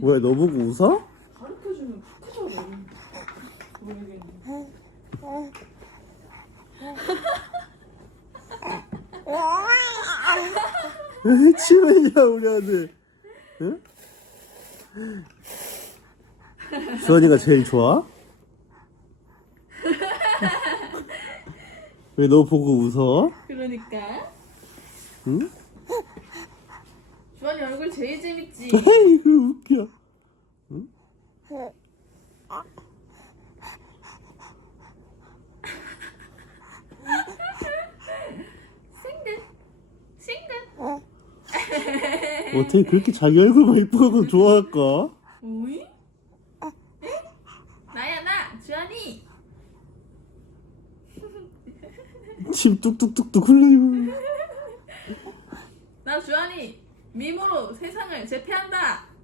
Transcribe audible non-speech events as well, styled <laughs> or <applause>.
뭐야 너 보고 웃어? 가르쳐주면 돼. 모르겠네. 치매야 우리 아들 응? 주환이가 제일 좋아? 왜 너 보고 웃어? 그러니까. 응? 주환이 얼굴 제일 재밌지. <laughs> 아이고 웃겨 싱긋. 싱긋. 어떻게 그렇게 자기 얼굴만 이쁘고 좋아할까? 오이? 에? 나야 나 주환이. 침 뚝뚝뚝뚝 흘러요 나 주환이 미모로 세상을 제패한다.